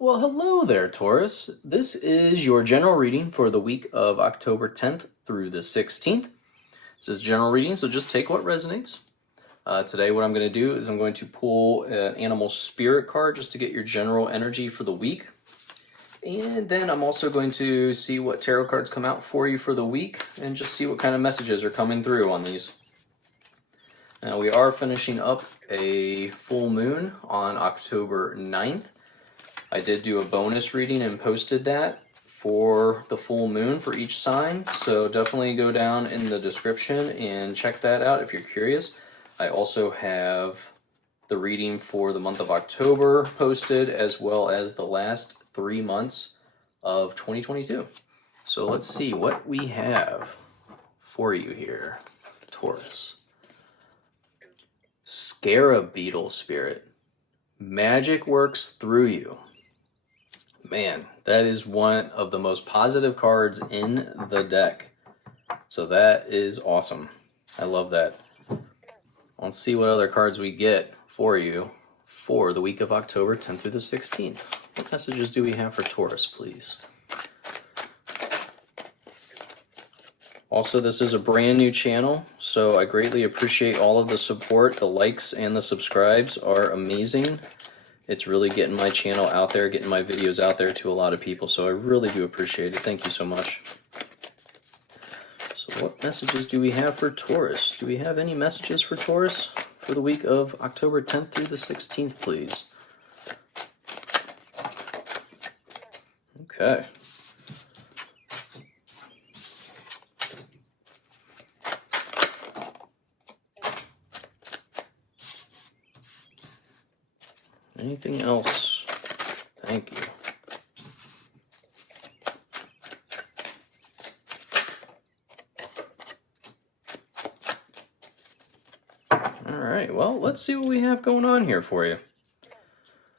Well, hello there, Taurus. This is your general reading for the week of October 10th through the 16th. This is general reading, so just take what resonates. Today, what I'm going to do is I'm going to pull an animal spirit card just to get your general energy for the week. And then I'm also going to see what tarot cards come out for you for the week and just see what kind of messages are coming through on these. Now, we are finishing up a full moon on October 9th. I did do a bonus reading and posted that for the full moon for each sign, so definitely go down in the description and check that out if you're curious. I also have the reading for the month of October posted, as well as the last 3 months of 2022. So let's see what we have for you here, Taurus. Scarab beetle spirit. Magic works through you. Man, that is one of the most positive cards in the deck. So that is awesome. I love that. Let's see what other cards we get for you for the week of October 10th through the 16th. What messages do we have for Taurus, please? Also, this is a brand new channel, so I greatly appreciate all of the support. The likes and the subscribes are amazing. It's really getting my channel out there, getting my videos out there to a lot of people, so I really do appreciate it. Thank you so much. So what messages do we have for Taurus? Do we have any messages for Taurus for the week of October 10th through the 16th, please? Okay. Anything else? Thank you. All right, well, let's see what we have going on here for you.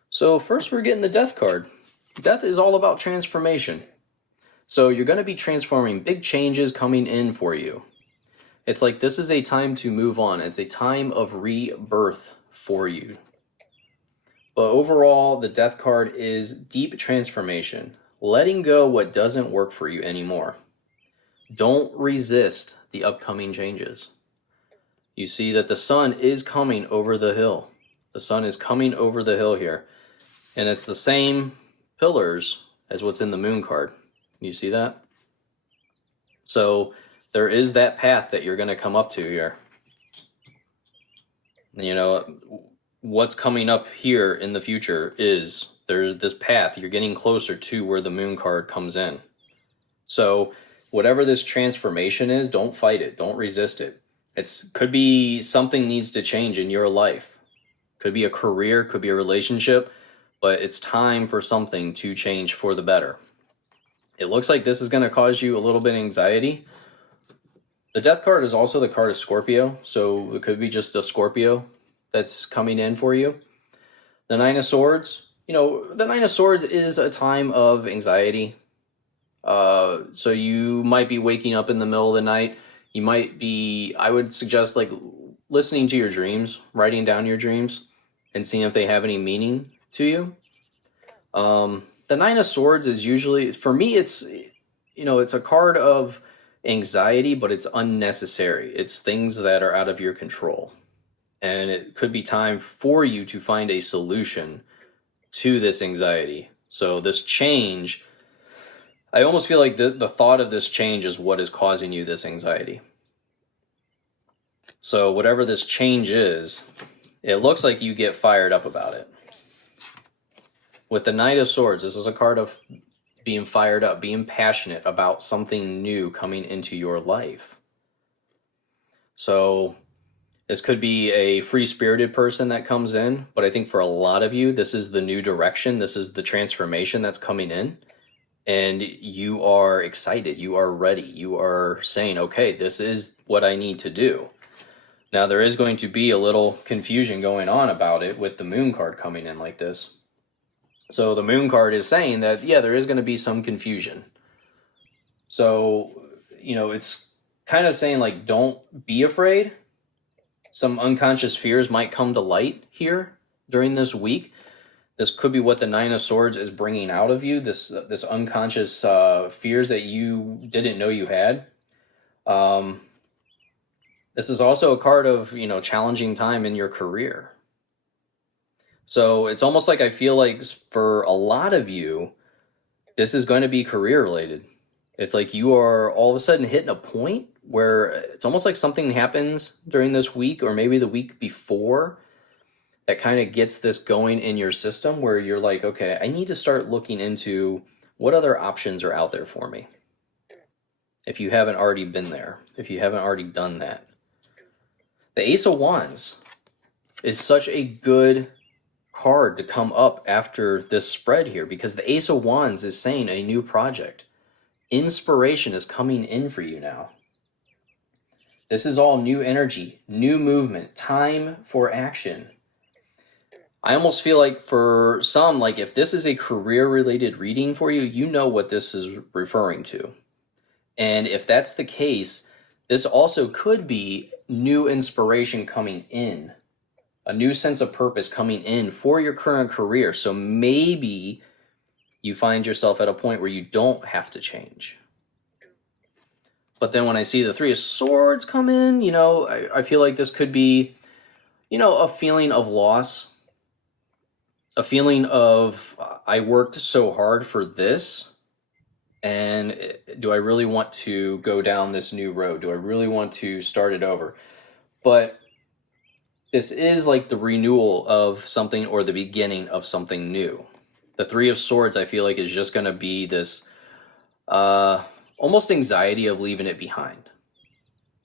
So first we're getting the Death card. Death is all about transformation. So you're going to be transforming, big changes coming in for you. It's like this is a time to move on. It's a time of rebirth for you. But overall, the Death card is deep transformation, letting go what doesn't work for you anymore. Don't resist the upcoming changes. You see that the sun is coming over the hill. The sun is coming over the hill here. And it's the same pillars as what's in the moon card. You see that? So there is that path that you're going to come up to here. You know, what's coming up here in the future is there's this path. You're getting closer to where the moon card comes in. So whatever this transformation is, don't fight it. Don't resist it. Could be something needs to change in your life. Could be a career, could be a relationship, but it's time for something to change for the better. It looks like this is going to cause you a little bit of anxiety. The Death card is also the card of Scorpio, so it could be just a Scorpio that's coming in for you. The Nine of Swords, the Nine of Swords is a time of anxiety. So you might be waking up in the middle of the night. You might be, I would suggest like listening to your dreams, writing down your dreams and seeing if they have any meaning to you. The Nine of Swords is usually, for me, it's a card of anxiety, but it's unnecessary. It's things that are out of your control. And it could be time for you to find a solution to this anxiety. So this change, I almost feel like the thought of this change is what is causing you this anxiety. So whatever this change is, it looks like you get fired up about it. With the Knight of Swords, this is a card of being fired up, being passionate about something new coming into your life. So this could be a free-spirited person that comes in, but I think for a lot of you, this is the new direction. This is the transformation that's coming in, and you are excited. You are ready. You are saying, okay, this is what I need to do. Now, there is going to be a little confusion going on about it with the Moon card coming in like this. So the Moon card is saying that, yeah, there is going to be some confusion. So, it's kind of saying, like, don't be afraid. Some unconscious fears might come to light here during this week This could be what the Nine of Swords is bringing out of you, this unconscious fears that you didn't know you had. This is also a card of, challenging time in your career. So it's almost like I feel like for a lot of you, this is going to be career related. It's like you are all of a sudden hitting a point where it's almost like something happens during this week or maybe the week before that kind of gets this going in your system where you're like, okay, I need to start looking into what other options are out there for me. If you haven't already been there, if you haven't already done that. The Ace of Wands is such a good card to come up after this spread here because the Ace of Wands is saying a new project. Inspiration is coming in for you now. This is all new energy, new movement, time for action. I almost feel like for some, like if this is a career-related reading for you, you know what this is referring to. And if that's the case, this also could be new inspiration coming in, a new sense of purpose coming in for your current career. So maybe you find yourself at a point where you don't have to change. But then when I see the Three of Swords come in, I feel like this could be, a feeling of loss. A feeling of, I worked so hard for this, and do I really want to go down this new road? Do I really want to start it over? But this is like the renewal of something or the beginning of something new. The Three of Swords, I feel like, is just going to be this almost anxiety of leaving it behind.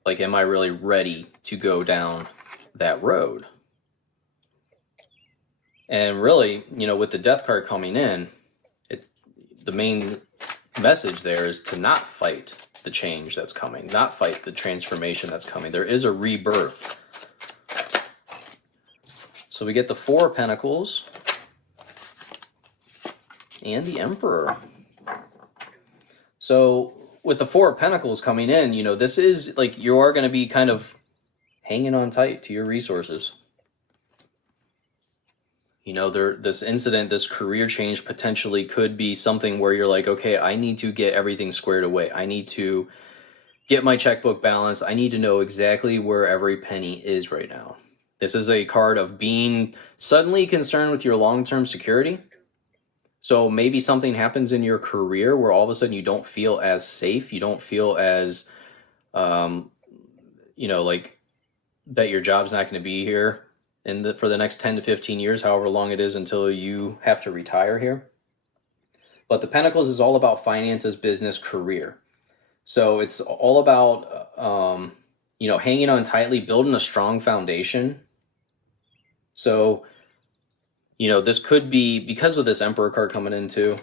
Like, am I really ready to go down that road? And really, with the Death card coming in, the main message there is to not fight the change that's coming, not fight the transformation that's coming. There is a rebirth. So we get the Four of Pentacles and the Emperor. So with the Four of Pentacles coming in, this is like you are going to be kind of hanging on tight to your resources. This incident, this career change potentially could be something where you're like, okay, I need to get everything squared away. I need to get my checkbook balance. I need to know exactly where every penny is right now. This is a card of being suddenly concerned with your long-term security. So maybe something happens in your career where all of a sudden you don't feel as safe. You don't feel as, like that your job's not going to be here for the next 10 to 15 years, however long it is until you have to retire here. But the Pentacles is all about finances, business, career. So it's all about, hanging on tightly, building a strong foundation. So, this could be, because of this Emperor card coming in too,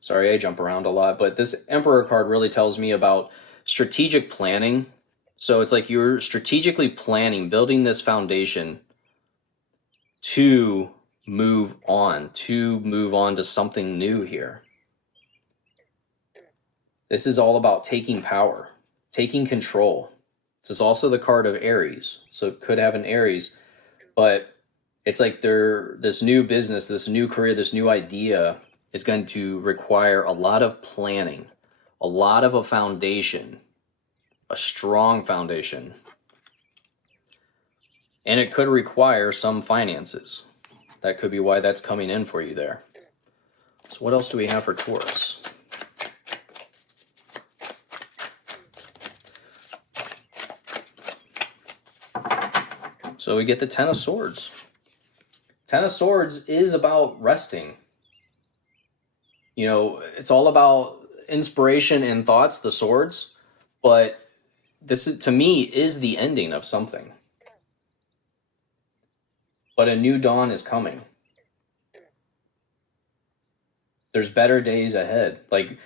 sorry, I jump around a lot, but this Emperor card really tells me about strategic planning. So it's like you're strategically planning, building this foundation to move on to something new here. This is all about taking power, taking control. This is also the card of Aries, so it could have an Aries, but it's like this new business, this new career, this new idea is going to require a lot of planning, a lot of a foundation, a strong foundation. And it could require some finances. That could be why that's coming in for you there. So what else do we have for Taurus? So we get the Ten of Swords. Ten of Swords is about resting. It's all about inspiration and thoughts, the swords, but this, to me, is the ending of something. But a new dawn is coming. There's better days ahead. Like,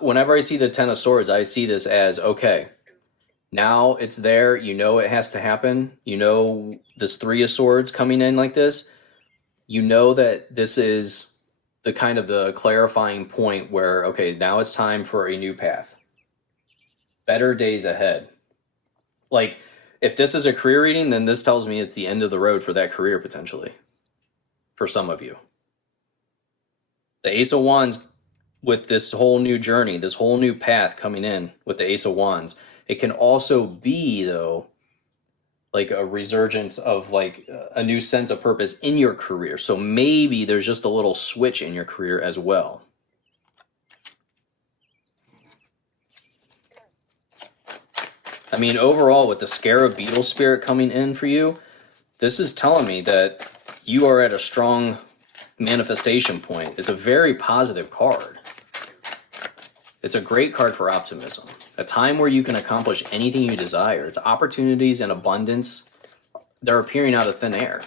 whenever I see the Ten of Swords, I see this as, okay, now it's there. It has to happen. This Three of Swords coming in like this. That this is the kind of the clarifying point where, okay, now it's time for a new path. Better days ahead. Like, if this is a career reading, then this tells me it's the end of the road for that career potentially. For some of you. The Ace of Wands, with this whole new journey, this whole new path coming in with the Ace of Wands, it can also be, though, like a resurgence of like a new sense of purpose in your career. So maybe there's just a little switch in your career as well. I mean, overall, with the Scarab Beetle Spirit coming in for you, this is telling me that you are at a strong manifestation point. It's a very positive card. It's a great card for optimism. A time where you can accomplish anything you desire. It's opportunities and abundance. They're appearing out of thin air.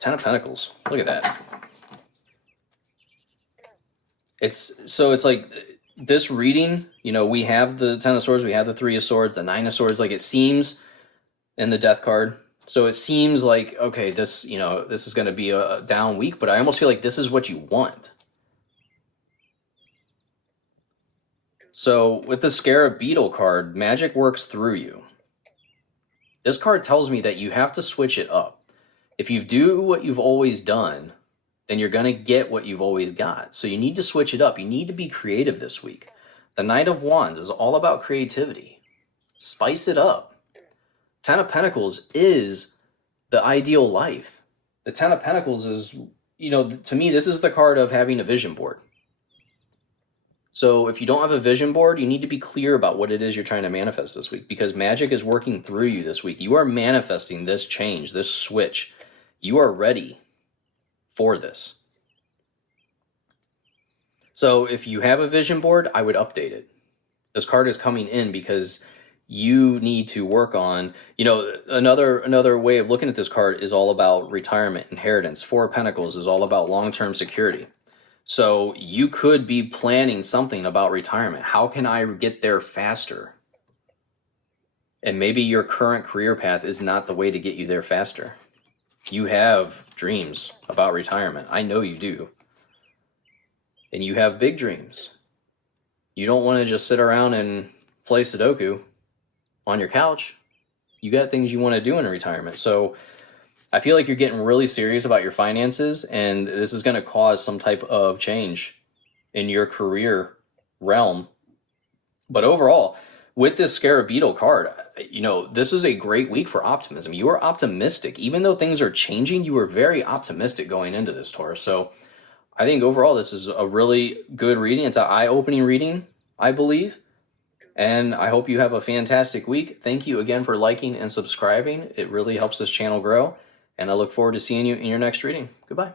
Ten of Pentacles. Look at that. It's like this reading, you know, we have the Ten of Swords, we have the Three of Swords, the Nine of Swords, like it seems in the Death card. So it seems like, okay, this, you know, this is going to be a down week, but I almost feel like this is what you want. So with the Scarab Beetle card, magic works through you. This card tells me that you have to switch it up. If you do what you've always done, then you're going to get what you've always got. So you need to switch it up. You need to be creative this week. The Knight of Wands is all about creativity. Spice it up. Ten of Pentacles is the ideal life. The Ten of Pentacles is, you know, to me, this is the card of having a vision board. So if you don't have a vision board, you need to be clear about what it is you're trying to manifest this week, because magic is working through you this week. You are manifesting this change, this switch. You are ready for this. So if you have a vision board, I would update it. This card is coming in because you need to work on, you know, another way of looking at this card is all about retirement, inheritance. Four of Pentacles is all about long-term security. So you could be planning something about retirement. How can I get there faster? And maybe your current career path is not the way to get you there faster. You have dreams about retirement. I know you do. And you have big dreams. You don't want to just sit around and play Sudoku on your couch. You got things you want to do in retirement. So I feel like you're getting really serious about your finances, and this is going to cause some type of change in your career realm. But overall, with this Scarab Beetle card, you know, this is a great week for optimism. You are optimistic. Even though things are changing, you are very optimistic going into this, Taurus. So I think overall this is a really good reading. It's an eye-opening reading, I believe. And I hope you have a fantastic week. Thank you again for liking and subscribing. It really helps this channel grow. And I look forward to seeing you in your next reading. Goodbye.